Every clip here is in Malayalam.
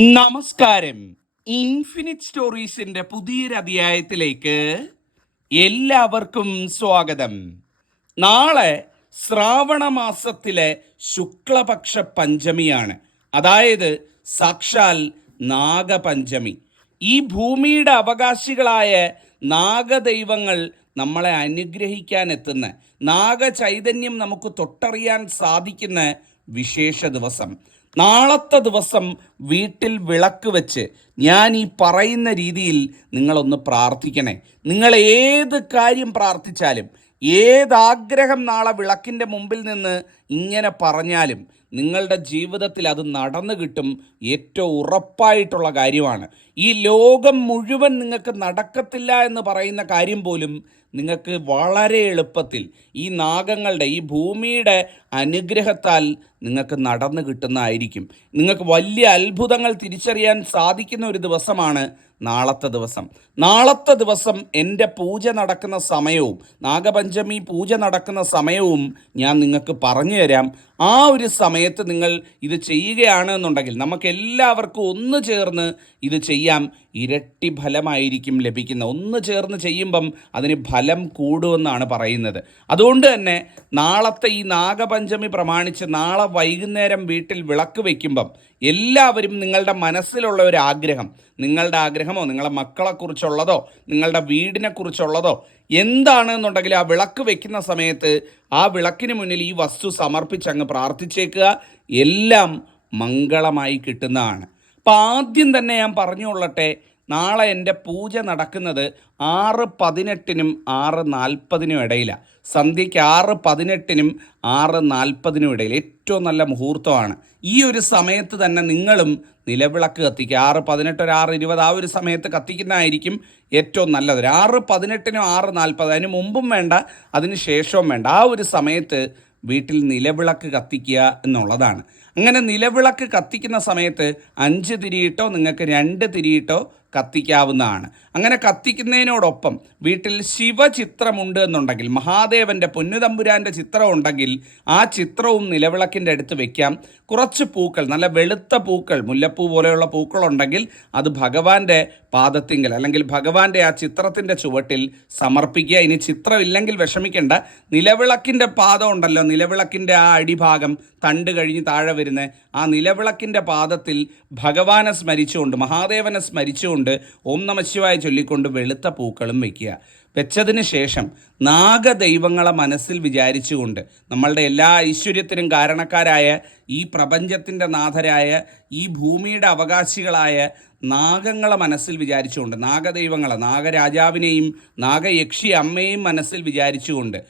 നമസ്കാരം. ഇൻഫിനിറ്റ് സ്റ്റോറീസിന്റെ പുതിയൊരു അധ്യായത്തിലേക്ക് എല്ലാവർക്കും സ്വാഗതം. നാളെ ശ്രാവണ മാസത്തിലെ ശുക്ലപക്ഷ പഞ്ചമിയാണ്. അതായത് സാക്ഷാൽ നാഗപഞ്ചമി. ഈ ഭൂമിയുടെ അവകാശികളായ നാഗദൈവങ്ങൾ നമ്മളെ അനുഗ്രഹിക്കാൻ എത്തുന്ന, നാഗചൈതന്യം നമുക്ക് തൊട്ടറിയാൻ സാധിക്കുന്ന വിശേഷ ദിവസം. നാളത്തെ ദിവസം വീട്ടിൽ വിളക്ക് വെച്ച് ഞാൻ ഈ പറയുന്ന രീതിയിൽ നിങ്ങളൊന്ന് പ്രാർത്ഥിക്കണേ. നിങ്ങൾ ഏത് കാര്യം പ്രാർത്ഥിച്ചാലും, ഏതാഗ്രഹം നാളെ വിളക്കിൻ്റെ മുമ്പിൽ നിന്ന് ഇങ്ങനെ പറഞ്ഞാലും നിങ്ങളുടെ ജീവിതത്തിൽ അത് നടന്നു കിട്ടും. ഏറ്റവും ഉറപ്പായിട്ടുള്ള കാര്യമാണ്. ഈ ലോകം മുഴുവൻ നിങ്ങൾക്ക് നടക്കത്തില്ല എന്ന് പറയുന്ന കാര്യം പോലും നിങ്ങൾക്ക് വളരെ എളുപ്പത്തിൽ ഈ നാഗങ്ങളുടെ, ഈ ഭൂമിയുടെ അനുഗ്രഹത്താൽ നിങ്ങൾക്ക് നടന്നു കിട്ടുന്നതായിരിക്കും. നിങ്ങൾക്ക് വലിയ അത്ഭുതങ്ങൾ തിരിച്ചറിയാൻ സാധിക്കുന്ന ഒരു ദിവസമാണ് നാളത്തെ ദിവസം. നാളത്തെ ദിവസം എൻ്റെ പൂജ നടക്കുന്ന സമയവും, നാഗപഞ്ചമി പൂജ നടക്കുന്ന സമയവും ഞാൻ നിങ്ങൾക്ക് പറഞ്ഞു തരാം. ആ ഒരു സമയത്ത് നിങ്ങൾ ഇത് ചെയ്യുകയാണ് എന്നുണ്ടെങ്കിൽ നമുക്ക് എല്ലാവർക്കും ഒന്ന് ചേർന്ന് ഇത് ചെയ്യാം. ഇരട്ടി ഫലമായിരിക്കും ലഭിക്കുന്നത്. ഒന്ന് ചേർന്ന് ചെയ്യുമ്പം അതിന് ഫലം കൂടുമെന്നാണ് പറയുന്നത്. അതുകൊണ്ട് തന്നെ നാളത്തെ ഈ നാഗപഞ്ചമി പ്രമാണിച്ച് നാളെ വൈകുന്നേരം വീട്ടിൽ വിളക്ക് വയ്ക്കുമ്പം എല്ലാവരും നിങ്ങളുടെ മനസ്സിലുള്ള ഒരു ആഗ്രഹം, നിങ്ങളുടെ ആഗ്രഹമോ നിങ്ങളുടെ മക്കളെക്കുറിച്ചുള്ളതോ നിങ്ങളുടെ വീടിനെക്കുറിച്ചുള്ളതോ എന്താണെന്നുണ്ടെങ്കിൽ ആ വിളക്ക് വെക്കുന്ന സമയത്ത് ആ വിളക്കിന് മുന്നിൽ ഈ വസ്തു സമർപ്പിച്ച് അങ്ങ് പ്രാർത്ഥിച്ചേക്കുക. എല്ലാം മംഗളമായി കിട്ടുന്നതാണ്. അപ്പം ആദ്യം തന്നെ ഞാൻ പറഞ്ഞുകൊള്ളട്ടെ, നാളെ എൻ്റെ പൂജ നടക്കുന്നത് 6:18 6:40 ഇടയിലാണ്. സന്ധ്യയ്ക്ക് 6:18 6:40 ഇടയിൽ ഏറ്റവും നല്ല മുഹൂർത്തമാണ്. ഈ ഒരു സമയത്ത് തന്നെ നിങ്ങളും നിലവിളക്ക് കത്തിക്കുക. 6:18 6:20 ആ ഒരു സമയത്ത് കത്തിക്കുന്നതായിരിക്കും ഏറ്റവും നല്ലത്. 6:18 6:40 അതിന് മുമ്പും വേണ്ട, അതിന് ശേഷവും വേണ്ട. ആ ഒരു സമയത്ത് വീട്ടിൽ നിലവിളക്ക് കത്തിക്കുക എന്നുള്ളതാണ്. അങ്ങനെ നിലവിളക്ക് കത്തിക്കുന്ന സമയത്ത് 5 തിരിയിട്ടോ നിങ്ങൾക്ക് 2 തിരിയിട്ടോ കത്തിക്കാവുന്നതാണ്. അങ്ങനെ കത്തിക്കുന്നതിനോടൊപ്പം വീട്ടിൽ ശിവചിത്രമുണ്ട് എന്നുണ്ടെങ്കിൽ, മഹാദേവൻ്റെ പൊന്നുതമ്പുരാൻ്റെ ചിത്രം ഉണ്ടെങ്കിൽ ആ ചിത്രവും നിലവിളക്കിൻ്റെ അടുത്ത് വെക്കാം. കുറച്ച് പൂക്കൾ, നല്ല വെളുത്ത പൂക്കൾ, മുല്ലപ്പൂ പോലെയുള്ള പൂക്കളുണ്ടെങ്കിൽ അത് ഭഗവാന്റെ പാദത്തിങ്കൽ അല്ലെങ്കിൽ ഭഗവാന്റെ ആ ചിത്രത്തിൻ്റെ ചുവട്ടിൽ സമർപ്പിക്കുക. ഇനി ചിത്രമില്ലെങ്കിൽ വിഷമിക്കേണ്ട, നിലവിളക്കിൻ്റെ പാദം ഉണ്ടല്ലോ, നിലവിളക്കിൻ്റെ ആ അടിഭാഗം തണ്ട് കഴിഞ്ഞ് താഴെ വരുന്ന ആ നിലവിളക്കിൻ്റെ പാദത്തിൽ ഭഗവാനെ സ്മരിച്ചുകൊണ്ട്, മഹാദേവനെ സ്മരിച്ചുകൊണ്ട് ഓം നമഃശിവായ ചൊല്ലിക്കൊണ്ട് വെളുത്ത പൂക്കളും വയ്ക്കുക. വെച്ചതിന് ശേഷം നാഗദൈവങ്ങളെ മനസ്സിൽ വിചാരിച്ചുകൊണ്ട്, നമ്മളുടെ എല്ലാ ഐശ്വര്യത്തിനും കാരണക്കാരായ, ഈ പ്രപഞ്ചത്തിൻ്റെ നാഥരായ, ഈ ഭൂമിയുടെ അവകാശികളായ നാഗങ്ങളെ മനസ്സിൽ വിചാരിച്ചുകൊണ്ട്, നാഗദൈവങ്ങളെ, നാഗരാജാവിനെയും നാഗയക്ഷി അമ്മയെയും മനസ്സിൽ വിചാരിച്ചുകൊണ്ട്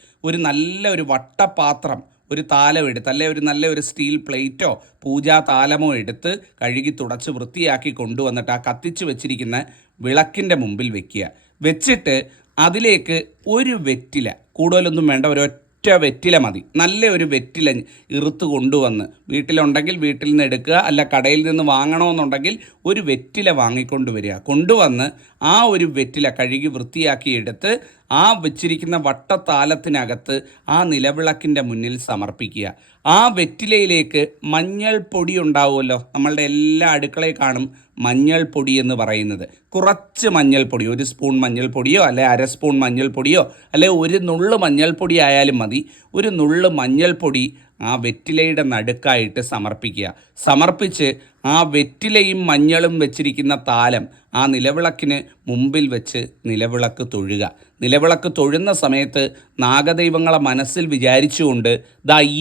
ഒരു വട്ടപാത്രം, ഒരു താലം എടുത്ത്, അല്ലെ ഒരു നല്ലൊരു സ്റ്റീൽ പ്ലേറ്റോ പൂജാ താലമോ എടുത്ത് കഴുകി തുടച്ച് വൃത്തിയാക്കി കൊണ്ടുവന്നിട്ട് ആ കത്തിച്ച് വെച്ചിരിക്കുന്ന വിളക്കിൻ്റെ മുമ്പിൽ വെക്കുക. വെച്ചിട്ട് അതിലേക്ക് ഒരു വെറ്റില, കൂടുതലൊന്നും വേണ്ട, ഒരൊറ്റ വെറ്റില മതി, നല്ല ഒരു വെറ്റില ഇറുത്ത് കൊണ്ടുവന്ന്, വീട്ടിലുണ്ടെങ്കിൽ വീട്ടിൽ നിന്ന് എടുക്കുക, അല്ല കടയിൽ നിന്ന് വാങ്ങണമെന്നുണ്ടെങ്കിൽ ഒരു വെറ്റില വാങ്ങിക്കൊണ്ടുവരിക. കൊണ്ടുവന്ന് ആ ഒരു വെറ്റില കഴുകി വൃത്തിയാക്കി എടുത്ത് ആ വെച്ചിരിക്കുന്ന വട്ടത്താലത്തിനകത്ത് ആ നിലവിളക്കിൻ്റെ മുന്നിൽ സമർപ്പിക്കുക. ആ വെറ്റിലയിലേക്ക് മഞ്ഞൾ പൊടി ഉണ്ടാവുമല്ലോ, നമ്മളുടെ എല്ലാ അടുക്കളയിൽ കാണും മഞ്ഞൾപ്പൊടി എന്ന് പറയുന്നത്. കുറച്ച് മഞ്ഞൾപ്പൊടി, 1 സ്പൂൺ മഞ്ഞൾപ്പൊടിയോ അല്ലെ 1/2 സ്പൂൺ മഞ്ഞൾപ്പൊടിയോ അല്ലെ 1 നുള്ള് മഞ്ഞൾപ്പൊടി ആയാലും മതി. 1 നുള്ള് മഞ്ഞൾപ്പൊടി ആ വെറ്റിലയുടെ നടുക്കായിട്ട് സമർപ്പിക്കുക. സമർപ്പിച്ച് ആ വെറ്റിലയും മഞ്ഞളും വെച്ചിരിക്കുന്ന താലം ആ നിലവിളക്കിന് മുമ്പിൽ വെച്ച് നിലവിളക്ക് തൊഴുക. നിലവിളക്ക് തൊഴുന്ന സമയത്ത് നാഗദൈവങ്ങളെ മനസ്സിൽ വിചാരിച്ചുകൊണ്ട്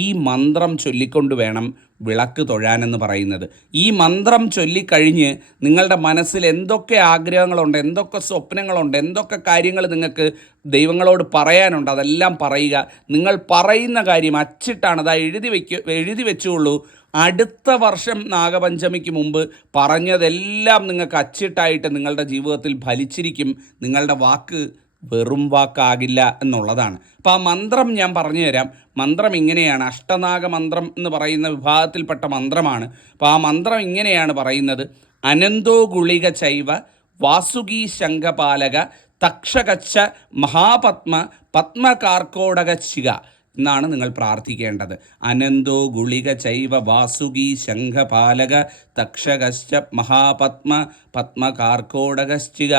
ഈ മന്ത്രം ചൊല്ലിക്കൊണ്ട് വേണം വിളക്ക് തൊഴാനെന്ന് പറയുന്നത്. ഈ മന്ത്രം ചൊല്ലിക്കഴിഞ്ഞ് നിങ്ങളുടെ മനസ്സിൽ എന്തൊക്കെ ആഗ്രഹങ്ങളുണ്ട്, എന്തൊക്കെ സ്വപ്നങ്ങളുണ്ട്, എന്തൊക്കെ കാര്യങ്ങൾ നിങ്ങൾക്ക് ദൈവങ്ങളോട് പറയാനുണ്ട്, അതെല്ലാം പറയുക. നിങ്ങൾ പറയുന്ന കാര്യം അച്ചിട്ടാണ്, എഴുതി വെച്ചുള്ളൂ. അടുത്ത വർഷം നാഗപഞ്ചമിക്ക് മുമ്പ് പറഞ്ഞതെല്ലാം നിങ്ങൾക്ക് അച്ചിട്ടായിട്ട് നിങ്ങളുടെ ജീവിതത്തിൽ ഫലിച്ചിരിക്കും. നിങ്ങളുടെ വാക്ക് വെറും വാക്കാകില്ല എന്നുള്ളതാണ്. അപ്പോൾ ആ മന്ത്രം ഞാൻ പറഞ്ഞു തരാം. മന്ത്രം ഇങ്ങനെയാണ്. അഷ്ടനാഗ മന്ത്രം എന്ന് പറയുന്ന വിഭാഗത്തിൽപ്പെട്ട മന്ത്രമാണ്. അപ്പോൾ ആ മന്ത്രം ഇങ്ങനെയാണ് പറയുന്നത്: അനന്തോ ഗുളിക ചൈവ വാസുകി ശംഖപാലക തക്ഷകച്ച മഹാപത്മ പത്മകാർക്കോടക ശിഖ എന്നാണ് നിങ്ങൾ പ്രാർത്ഥിക്കേണ്ടത്. അനന്തോ ഗുളിക ചൈവ വാസുകി ശംഖപാലക തക്ഷകശ്ച മഹാപത്മ പത്മകാർക്കോടകശ്ചിക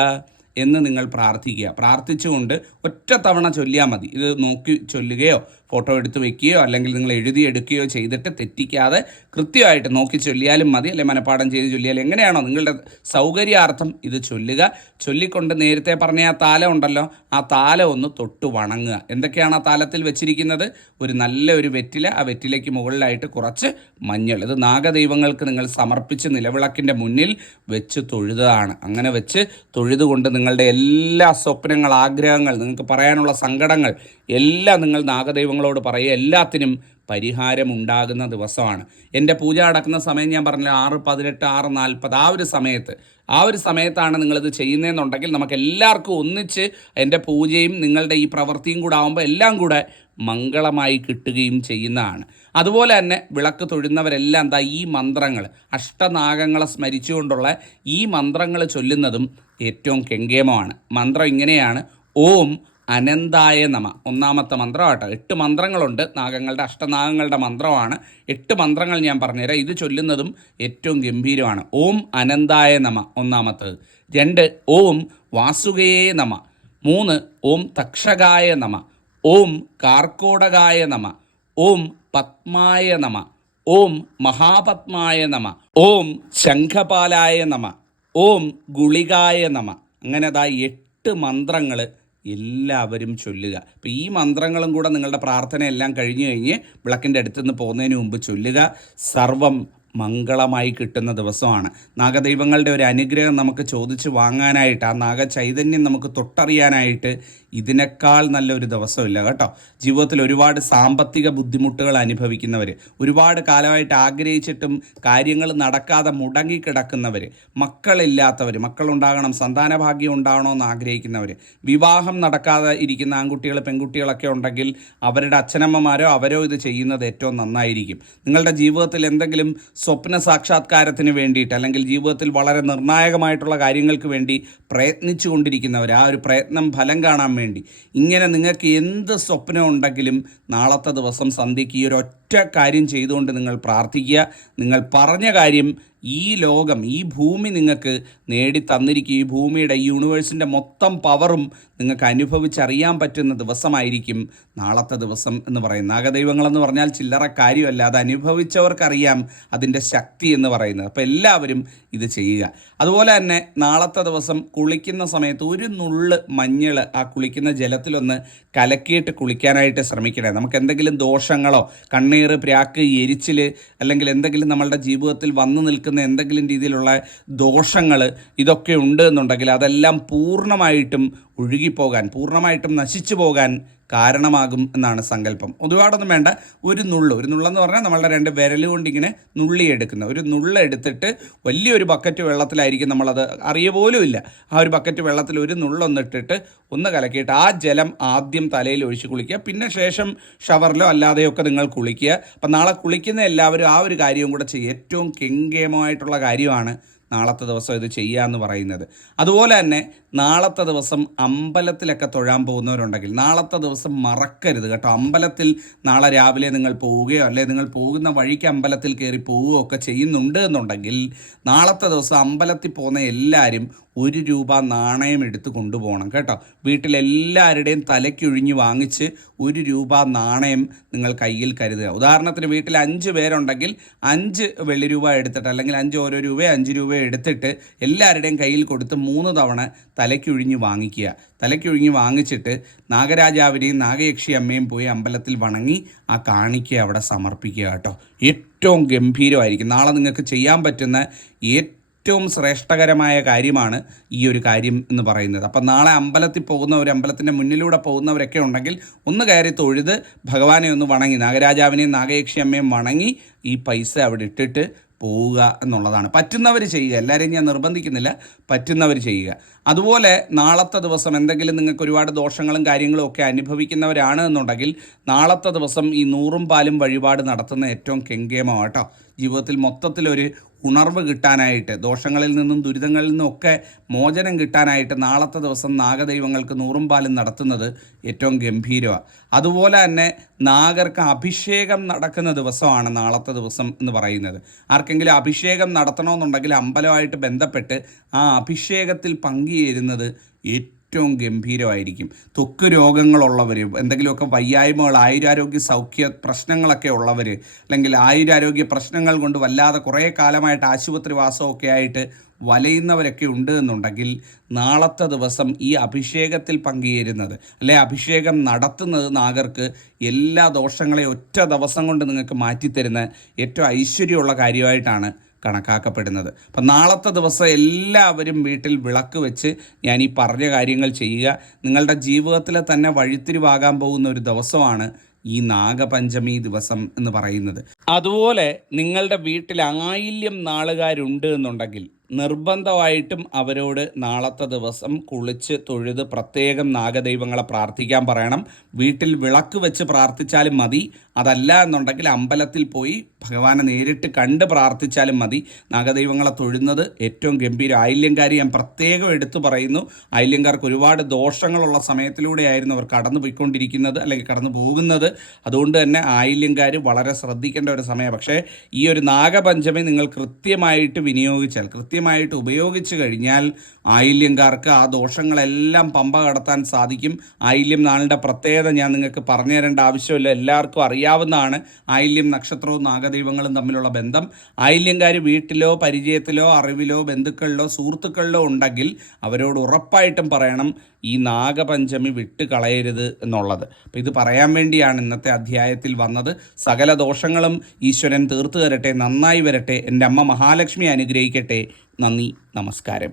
എന്ന് നിങ്ങൾ പ്രാർത്ഥിക്കുക. പ്രാർത്ഥിച്ചുകൊണ്ട് ഒറ്റ തവണ ചൊല്ലിയാൽ മതി. ഇത് നോക്കി ചൊല്ലുകയോ ഫോട്ടോ എടുത്ത് വെക്കുകയോ അല്ലെങ്കിൽ നിങ്ങൾ എഴുതിയെടുക്കുകയോ ചെയ്തിട്ട് തെറ്റിക്കാതെ കൃത്യമായിട്ട് നോക്കി ചൊല്ലിയാലും മതി, അല്ലെങ്കിൽ മനഃപ്പാഠം ചെയ്ത് ചൊല്ലിയാലും എങ്ങനെയാണോ നിങ്ങളുടെ സൗകര്യാർത്ഥം ഇത് ചൊല്ലുക. ചൊല്ലിക്കൊണ്ട് നേരത്തെ പറഞ്ഞ ആ താലം ഉണ്ടല്ലോ, ആ താലം ഒന്ന് തൊട്ട് വണങ്ങുക. എന്തൊക്കെയാണ് ആ താലത്തിൽ വെച്ചിരിക്കുന്നത്? ഒരു നല്ല ഒരു വെറ്റില, ആ വെറ്റിലയ്ക്ക് മുകളിലായിട്ട് കുറച്ച് മഞ്ഞൾ. ഇത് നാഗദൈവങ്ങൾക്ക് നിങ്ങൾ സമർപ്പിച്ച് നിലവിളക്കിൻ്റെ മുന്നിൽ വെച്ച് തൊഴുതാണ്. അങ്ങനെ വെച്ച് തൊഴുതുകൊണ്ട് നിങ്ങളുടെ എല്ലാ സ്വപ്നങ്ങൾ, ആഗ്രഹങ്ങൾ, നിങ്ങൾക്ക് പറയാനുള്ള സങ്കടങ്ങൾ എല്ലാം നിങ്ങൾ നാഗദൈവങ്ങളോട് പറയുക. എല്ലാത്തിനും പരിഹാരമുണ്ടാകുന്ന ദിവസമാണ്. എൻ്റെ പൂജ നടക്കുന്ന സമയം ഞാൻ പറഞ്ഞില്ല, 6:18, 6:40 ആ ഒരു സമയത്താണ് നിങ്ങളിത് ചെയ്യുന്നതെന്നുണ്ടെങ്കിൽ നമുക്ക് എല്ലാവർക്കും ഒന്നിച്ച് എൻ്റെ പൂജയും നിങ്ങളുടെ ഈ പ്രവൃത്തിയും കൂടെ ആകുമ്പോൾ എല്ലാം കൂടെ മംഗളമായി കിട്ടുകയും ചെയ്യുന്നതാണ്. അതുപോലെ തന്നെ വിളക്ക് തൊഴുന്നവരെല്ലാം എന്താ ഈ മന്ത്രങ്ങൾ, അഷ്ടനാഗങ്ങളെ സ്മരിച്ചുകൊണ്ടുള്ള ഈ മന്ത്രങ്ങൾ ചൊല്ലുന്നതും ഏറ്റവും കെങ്കേമമാണ്. മന്ത്രം ഇങ്ങനെയാണ്: ഓം അനന്തായ നമ. ഒന്നാമത്തെ മന്ത്രമാട്ടോ. 8 മന്ത്രങ്ങളുണ്ട്. നാഗങ്ങളുടെ, അഷ്ടനാഗങ്ങളുടെ മന്ത്രമാണ്. 8 മന്ത്രങ്ങൾ ഞാൻ പറഞ്ഞുതരാം. ഇത് ചൊല്ലുന്നതും ഏറ്റവും ഗംഭീരമാണ്. ഓം അനന്തായ നമ ഒന്നാമത്തത്. 2 ഓം വാസുകയേ നമ. 3 ഓം തക്ഷകായ നമ. ഓം കാർക്കോടകായ നമ. ഓം പത്മായ നമ. ഓം മഹാപത്മായ നമ. ഓം ശംഖപാലായ നമ. ഓം ഗുളികായ നമ. അങ്ങനെ അതാ 8 മന്ത്രങ്ങൾ എല്ലാവരും ചൊല്ലുക. അപ്പോൾ ഈ മന്ത്രങ്ങളും കൂടെ നിങ്ങളുടെ പ്രാർത്ഥനയെല്ലാം കഴിഞ്ഞ് വിളക്കിൻ്റെ അടുത്തുനിന്ന് പോകുന്നതിന് മുമ്പ് ചൊല്ലുക. സർവം മംഗളമായി കിട്ടുന്ന ദിവസമാണ്. നാഗദൈവങ്ങളുടെ ഒരു അനുഗ്രഹം നമുക്ക് ചോദിച്ച് വാങ്ങാനായിട്ട്, ആ നാഗചൈതന്യം നമുക്ക് തൊട്ടറിയാനായിട്ട് ഇതിനേക്കാൾ നല്ലൊരു ദിവസമില്ല കേട്ടോ. ജീവിതത്തിൽ ഒരുപാട് സാമ്പത്തിക ബുദ്ധിമുട്ടുകൾ അനുഭവിക്കുന്നവർ, ഒരുപാട് കാലമായിട്ട് ആഗ്രഹിച്ചിട്ടും കാര്യങ്ങൾ നടക്കാതെ മുടങ്ങിക്കിടക്കുന്നവർ, മക്കളില്ലാത്തവർ, മക്കളുണ്ടാകണം, സന്താനഭാഗ്യം ഉണ്ടാകണമെന്ന് ആഗ്രഹിക്കുന്നവർ, വിവാഹം നടക്കാതെ ഇരിക്കുന്ന ആൺകുട്ടികൾ പെൺകുട്ടികളൊക്കെ ഉണ്ടെങ്കിൽ അവരുടെ അച്ഛനമ്മമാരോ അവരോ ഇത് ചെയ്യുന്നത് ഏറ്റവും നന്നായിരിക്കും. നിങ്ങളുടെ ജീവിതത്തിൽ എന്തെങ്കിലും സ്വപ്ന സാക്ഷാത്കാരത്തിന് വേണ്ടിയിട്ട് അല്ലെങ്കിൽ ജീവിതത്തിൽ വളരെ നിർണായകമായിട്ടുള്ള കാര്യങ്ങൾക്ക് വേണ്ടി പ്രയത്നിച്ചു കൊണ്ടിരിക്കുന്നവർ, ആ ഒരു പ്രയത്നം ഫലം കാണാൻ വേണ്ടി, ഇങ്ങനെ നിങ്ങൾക്ക് എന്ത് സ്വപ്നം ഉണ്ടെങ്കിലും നാളത്തെ ദിവസം സന്ധ്യയ്ക്ക് ഈ ഒരു ഒറ്റ കാര്യം ചെയ്തുകൊണ്ട് നിങ്ങൾ പ്രാർത്ഥിക്കുക. നിങ്ങൾ പറഞ്ഞ കാര്യം ഈ ലോകം, ഈ ഭൂമി നിങ്ങൾക്ക് നേടിത്തന്നിരിക്കും. ഈ ഭൂമിയുടെ, ഈ യൂണിവേഴ്സിൻ്റെ മൊത്തം പവറും നിങ്ങൾക്ക് അനുഭവിച്ചറിയാൻ പറ്റുന്ന ദിവസമായിരിക്കും നാളത്തെ ദിവസം എന്ന് പറയുന്നത്. നാഗദൈവങ്ങളെന്ന് പറഞ്ഞാൽ ചില്ലറ കാര്യമല്ല, അത് അനുഭവിച്ചവർക്കറിയാം അതിൻ്റെ ശക്തി എന്ന് പറയുന്നത്. അപ്പോൾ എല്ലാവരും ഇത് ചെയ്യുക. അതുപോലെ തന്നെ നാളത്തെ ദിവസം കുളിക്കുന്ന സമയത്ത് ഒരു നുള്ള് മഞ്ഞൾ ആ കുളിക്കുന്ന ജലത്തിലൊന്ന് കലക്കിയിട്ട് കുളിക്കാനായിട്ട് ശ്രമിക്കണേ. നമുക്ക് എന്തെങ്കിലും ദോഷങ്ങളോ, കണ്ണീർ, പ്രാക്ക്, എരിച്ചിൽ, അല്ലെങ്കിൽ എന്തെങ്കിലും നമ്മളുടെ ജീവിതത്തിൽ വന്നു നിൽക്കുന്ന എന്തെങ്കിലും രീതിയിലുള്ള ദോഷങ്ങൾ ഇതൊക്കെ ഉണ്ട് എന്നുണ്ടെങ്കിൽ അതെല്ലാം പൂർണ്ണമായിട്ടും ഒഴുകിപ്പോകാൻ, പൂർണ്ണമായിട്ടും നശിച്ചു പോകാൻ കാരണമാകും എന്നാണ് സങ്കല്പം. ഒരുപാടൊന്നും വേണ്ട, ഒരു നുള്ളെന്ന് പറഞ്ഞാൽ നമ്മളുടെ 2 വിരൽ കൊണ്ടിങ്ങനെ നുള്ളിയെടുക്കുന്ന ഒരു നുള്ളെടുത്തിട്ട് വലിയൊരു ബക്കറ്റ് വെള്ളത്തിലായിരിക്കും, നമ്മളത് അറിയ പോലും ഇല്ല. ആ ഒരു ബക്കറ്റ് വെള്ളത്തിൽ ഒരു നുള്ളൊന്നിട്ടിട്ട് ഒന്ന് കലക്കിയിട്ട് ആ ജലം ആദ്യം തലയിൽ ഒഴിച്ച് കുളിക്കുക. പിന്നെ ശേഷം ഷവറിലോ അല്ലാതെയൊക്കെ നിങ്ങൾ കുളിക്കുക. അപ്പം നാളെ കുളിക്കുന്ന എല്ലാവരും ആ ഒരു കാര്യവും കൂടെ ചെയ്യുക. ഏറ്റവും കെങ്കേമമായിട്ടുള്ള കാര്യമാണ് നാളത്തെ ദിവസം ഇത് ചെയ്യുക എന്ന് പറയുന്നത്. അതുപോലെ തന്നെ നാളത്തെ ദിവസം അമ്പലത്തിലൊക്കെ തൊഴാൻ പോകുന്നവരുണ്ടെങ്കിൽ നാളത്തെ ദിവസം മറക്കരുത് കേട്ടോ. അമ്പലത്തിൽ നാളെ രാവിലെ നിങ്ങൾ പോവുകയോ അല്ലെങ്കിൽ നിങ്ങൾ പോകുന്ന വഴിക്ക് അമ്പലത്തിൽ കയറി പോവുകയോ ഒക്കെ ചെയ്യുന്നുണ്ട് എന്നുണ്ടെങ്കിൽ നാളത്തെ ദിവസം അമ്പലത്തിൽ പോകുന്ന എല്ലാവരും 1 രൂപ നാണയം എടുത്ത് കൊണ്ടുപോകണം കേട്ടോ. വീട്ടിലെല്ലാവരുടെയും തലയ്ക്കൊഴിഞ്ഞ് വാങ്ങിച്ച് 1 രൂപ നാണയം നിങ്ങൾ കയ്യിൽ കരുതുക. ഉദാഹരണത്തിന് വീട്ടിൽ 5 പേരുണ്ടെങ്കിൽ 5 വെള്ളി രൂപ എടുത്തിട്ട്, അല്ലെങ്കിൽ 5 ഓരോ രൂപയോ 5 രൂപയോ എടുത്തിട്ട് എല്ലാവരുടെയും കയ്യിൽ കൊടുത്ത് 3 തവണ തലയ്ക്കൊഴിഞ്ഞ് വാങ്ങിക്കുക. തലയ്ക്കൊഴിഞ്ഞ് വാങ്ങിച്ചിട്ട് നാഗരാജാവിനെയും നാഗയക്ഷി അമ്മയും പോയി അമ്പലത്തിൽ വണങ്ങി ആ കാണിക്ക അവിടെ സമർപ്പിക്കുക കേട്ടോ. ഏറ്റവും ഗംഭീരമായിരിക്കും. നാളെ നിങ്ങൾക്ക് ചെയ്യാൻ പറ്റുന്ന ഏറ്റവും ശ്രേഷ്ഠകരമായ കാര്യമാണ് ഈ ഒരു കാര്യം എന്ന് പറയുന്നത്. അപ്പം നാളെ അമ്പലത്തിൽ പോകുന്നവർ, അമ്പലത്തിൻ്റെ മുന്നിലൂടെ പോകുന്നവരൊക്കെ ഉണ്ടെങ്കിൽ ഒന്ന് കയറി തൊഴുത് ഭഗവാനെ ഒന്ന് വണങ്ങി, നാഗരാജാവിനെയും നാഗയക്ഷി അമ്മയും വണങ്ങി ഈ പൈസ അവിടെ ഇട്ടിട്ട് പോവുക എന്നുള്ളതാണ്. പറ്റുന്നവർ ചെയ്യുക, എല്ലാവരെയും ഞാൻ നിർബന്ധിക്കുന്നില്ല, പറ്റുന്നവർ ചെയ്യുക. അതുപോലെ നാളത്തെ ദിവസം എന്തെങ്കിലും നിങ്ങൾക്ക് ഒരുപാട് ദോഷങ്ങളും കാര്യങ്ങളും ഒക്കെ അനുഭവിക്കുന്നവരാണ് എന്നുണ്ടെങ്കിൽ നാളത്തെ ദിവസം ഈ 100 പാലും വഴിപാട് നടത്തുന്ന ഏറ്റവും കെങ്കേമമാണ് കേട്ടോ. ജീവിതത്തിൽ മൊത്തത്തിലൊരു ഉണർവ് കിട്ടാനായിട്ട്, ദോഷങ്ങളിൽ നിന്നും ദുരിതങ്ങളിൽ നിന്നും ഒക്കെ മോചനം കിട്ടാനായിട്ട് നാളത്തെ ദിവസം നാഗദൈവങ്ങൾക്ക് നൂറും പാലും നടത്തുന്നത് ഏറ്റവും ഗംഭീരമാണ്. അതുപോലെ തന്നെ നാഗർക്ക് അഭിഷേകം നടക്കുന്ന ദിവസമാണ് നാളത്തെ ദിവസം എന്ന് പറയുന്നത്. ആർക്കെങ്കിലും അഭിഷേകം നടത്തണമെന്നുണ്ടെങ്കിൽ അമ്പലമായിട്ട് ബന്ധപ്പെട്ട് ആ അഭിഷേകത്തിൽ പങ്കുചേരുന്നത് ഏറ്റവും ഗംഭീരമായിരിക്കും. ത്വക്ക് രോഗങ്ങളുള്ളവർ, എന്തെങ്കിലുമൊക്കെ വയ്യായ്മകൾ, ആയുരാരോഗ്യ സൗഖ്യ പ്രശ്നങ്ങളൊക്കെ ഉള്ളവർ, അല്ലെങ്കിൽ ആയുരാരോഗ്യ പ്രശ്നങ്ങൾ കൊണ്ട് വല്ലാതെ കുറേ കാലമായിട്ട് ആശുപത്രി വാസമൊക്കെ ആയിട്ട് വലയുന്നവരൊക്കെ ഉണ്ട് എന്നുണ്ടെങ്കിൽ നാളത്തെ ദിവസം ഈ അഭിഷേകത്തിൽ പങ്കുചേരുന്നത്, അല്ലെ അഭിഷേകം നടത്തുന്നത് നാഗർക്ക് എല്ലാ ദോഷങ്ങളെയും ഒറ്റ ദിവസം കൊണ്ട് നിങ്ങൾക്ക് മാറ്റിത്തരുന്ന ഏറ്റവും ഐശ്വര്യമുള്ള കാര്യമായിട്ടാണ് കണക്കാക്കപ്പെടുന്നത്. അപ്പം നാളത്തെ ദിവസം എല്ലാവരും വീട്ടിൽ വിളക്ക് വെച്ച് ഞാൻ ഈ പറഞ്ഞ കാര്യങ്ങൾ ചെയ്യുക. നിങ്ങളുടെ ജീവിതത്തിൽ തന്നെ വഴിത്തിരിവാകാൻ പോകുന്ന ഒരു ദിവസമാണ് ഈ നാഗപഞ്ചമി ദിവസം എന്ന് പറയുന്നത്. അതുപോലെ നിങ്ങളുടെ വീട്ടിൽ ആയില്യം നാളുകാരുണ്ട് എന്നുണ്ടെങ്കിൽ നിർബന്ധമായിട്ടും അവരോട് നാളത്തെ ദിവസം കുളിച്ച് തൊഴുത് പ്രത്യേകം നാഗദൈവങ്ങളെ പ്രാർത്ഥിക്കാൻ പറയണം. വീട്ടിൽ വിളക്ക് വെച്ച് പ്രാർത്ഥിച്ചാലും മതി. അതല്ല എന്നുണ്ടെങ്കിൽ അമ്പലത്തിൽ പോയി ഭഗവാനെ നേരിട്ട് കണ്ട് പ്രാർത്ഥിച്ചാലും മതി. നാഗദൈവങ്ങളെ തൊഴുന്നത് ഏറ്റവും ഗംഭീരം. ആയില്യംകാർ ഞാൻ പ്രത്യേകം എടുത്തു പറയുന്നു. ആയില്യംകാർക്ക് ഒരുപാട് ദോഷങ്ങളുള്ള സമയത്തിലൂടെയായിരുന്നു അവർ കടന്നു പോയിക്കൊണ്ടിരിക്കുന്നത്, അല്ലെങ്കിൽ കടന്നു പോകുന്നത്. അതുകൊണ്ട് തന്നെ ആയില്യംകാർ വളരെ ശ്രദ്ധിക്കേണ്ട ഒരു സമയം. പക്ഷേ ഈ ഒരു നാഗപഞ്ചമി നിങ്ങൾ കൃത്യമായിട്ട് വിനിയോഗിച്ചാൽ, കൃത്യമായിട്ട് ഉപയോഗിച്ച് കഴിഞ്ഞാൽ ആയില്യംകാർക്ക് ആ ദോഷങ്ങളെല്ലാം പമ്പ കടത്താൻ സാധിക്കും. ആയില്യം നാളിൻ്റെ പ്രത്യേകത ഞാൻ നിങ്ങൾക്ക് പറഞ്ഞു തരേണ്ട ആവശ്യമില്ല, എല്ലാവർക്കും അറിയാവുന്നതാണ്. ആയില്യം നക്ഷത്രവും നാഗദൈവങ്ങളും തമ്മിലുള്ള ബന്ധം. ആയില്യംകാർ വീട്ടിലോ പരിചയത്തിലോ അറിവിലോ ബന്ധുക്കളിലോ സുഹൃത്തുക്കളിലോ ഉണ്ടെങ്കിൽ അവരോട് ഉറപ്പായിട്ടും പറയണം ഈ നാഗപഞ്ചമി വിട്ട് കളയരുത് എന്നുള്ളത്. അപ്പോൾ ഇത് പറയാൻ വേണ്ടിയാണ് ഇന്നത്തെ അധ്യായത്തിൽ വന്നത്. സകല ദോഷങ്ങളും ഈശ്വരൻ തീർത്തു തരട്ടെ, നന്നായി വരട്ടെ. എൻ്റെ അമ്മ മഹാലക്ഷ്മി അനുഗ്രഹിക്കട്ടെ. നന്ദി, നമസ്കാരം.